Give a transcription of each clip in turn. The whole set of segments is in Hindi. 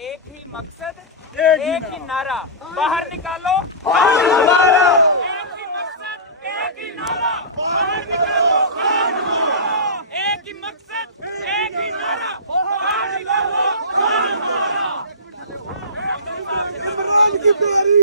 एक ही मकसद, एक ही नारा, बाहर निकालो, बाहर निकालो। एक ही मकसद, एक ही नारा, बाहर निकालो, बाहर निकालो। एक ही मकसद, एक ही नारा, बाहर निकालो, बाहर निकालो। इमरान की तैयारी।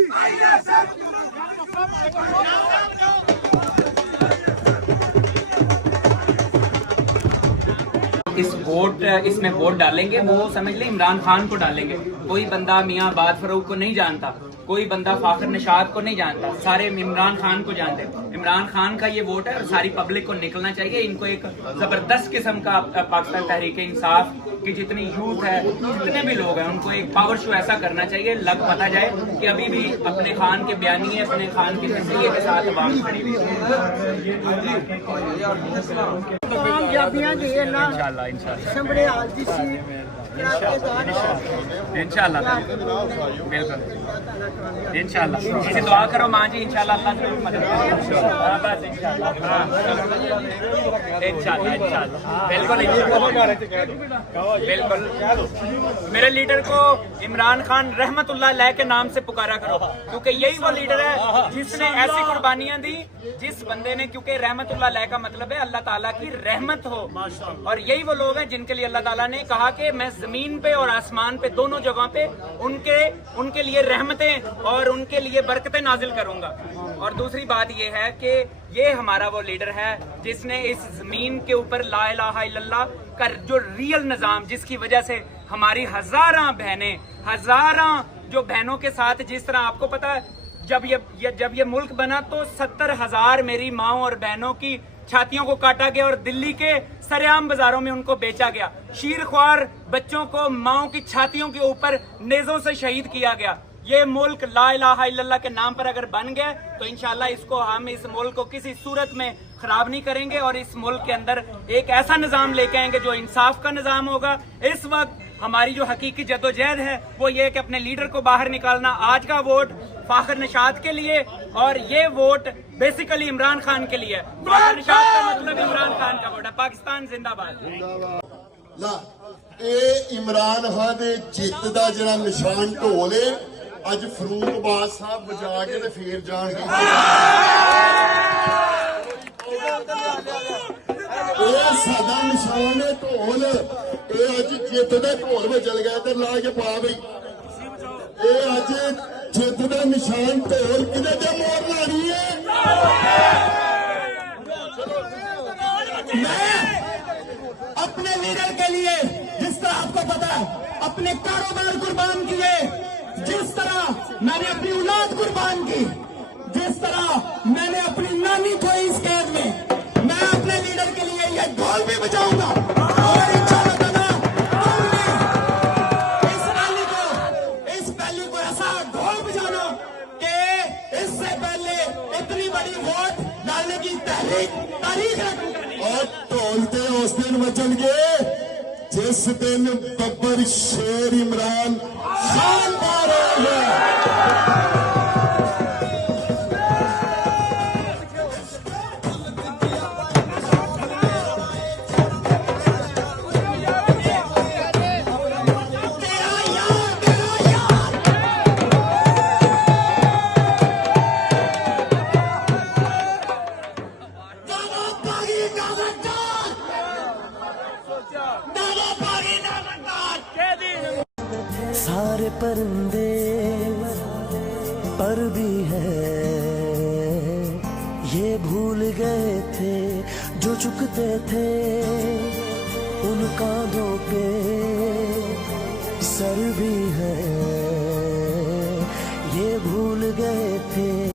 इस वोट, इसमें वोट डालेंगे वो समझ लें इमरान खान को डालेंगे। कोई बंदा मियां बाद फरूक को नहीं जानता, कोई बंदा फाखर नशाद को नहीं जानता, सारे इमरान खान को जानते हैं। इमरान खान का ये वोट है और सारी पब्लिक को निकलना चाहिए। इनको एक जबरदस्त किस्म का पाकिस्तान तहरीक इंसाफ की जितनी यूथ है, जितने भी लोग हैं, उनको एक पावर शो ऐसा करना चाहिए, लग पता जाए कि अभी भी अपने खान के बयानी, अपने खान के नजरिए के साथ अवाम खड़ी हुई है। इंशाल्लाह बिल्कुल इंशाल्लाह। इसी दुआ करो माँ जी, इंशाल्लाह अल्लाह जरूर मदद करेगा। बस इंशाल्लाह इंशाल्लाह इंशाल्लाह बिल्कुल बिल्कुल। मेरे लीडर को इमरान खान रहमतुल्लाह अलैह के नाम से पुकारा करो, क्योंकि यही वो लीडर है जिसने ऐसी कुर्बानियां दी, जिस बंदे ने, क्योंकि रहमतुल्लाह अलैह का मतलब है अल्लाह ताला की रहमत हो, और यही वो लोग हैं जिनके लिए अल्लाह ताला ने कहा कि मैं जमीन पे और आसमान पे दोनों जगहों पे उनके लिए रहमतें और उनके लिए बरकतें नाजिल करूंगा। और दूसरी बात ये है कि ये हमारा वो लीडर है जिसने इस जमीन के ऊपर ला इलाहा इल्लल्लाह का जो रियल निजाम, जिसकी वजह से हमारी हजारों बहनें, हजारों जो बहनों के साथ, जिस तरह आपको पता है जब ये मुल्क बना तो 70,000 मेरी माओ और बहनों की छातियों को काटा गया और दिल्ली के सरेआम बाजारों में उनको बेचा गया। शीरख्वार बच्चों को माओ की छातियों के ऊपर नेज़ों से शहीद किया गया। ये मुल्क ला इलाहा इल्लल्लाह के नाम पर अगर बन गया तो इंशाल्लाह इसको हम, इस मुल्क को किसी सूरत में खराब नहीं करेंगे और इस मुल्क के अंदर एक ऐसा निजाम लेके आएंगे जो इंसाफ का निजाम होगा। इस वक्त हमारी जो हकीकी जद्दोजहद है वो ये है कि अपने लीडर को बाहर निकालना। आज का वोट फाखर नशाद के लिए और ये वोट बेसिकली इमरान खान के लिए। फाखर नशाद का मतलब इमरान खान का वोट है। पाकिस्तान जिंदाबाद। इमरान खान दे जित दा जिहड़ा निशान ढोल है अज फरूकबाद साहब बजा के ते फिर जाणगे। सादा निशान है ढोल, ये अज जित का ढोल बजल गया तो ला के पा बई। ये अज जित का निशान ढोल किधर ते मोर लानी है। मैं अपने लीडर के लिए, जिस तरह आपको पता है, अपने कारोबार कुर्बान किए, जिस तरह मैंने अपनी औलाद कुर्बान की, जिस तरह मैंने अपनी नानी को इस कैद में, मैं अपने लीडर के लिए यह ढोल भी बजाऊंगा। और इंशाअल्लाह ताला हमने इस रैली को ऐसा ढोल बजाना कि इससे पहले इतनी बड़ी वोट डालने की तारीख और ढोलते उस दिन बचन गए जिस दिन बब्बर शेर इमरान खान मारे। सारे परिंदे पर भी है, ये भूल गए थे जो चुकते थे उन कांधों पे सर भी है।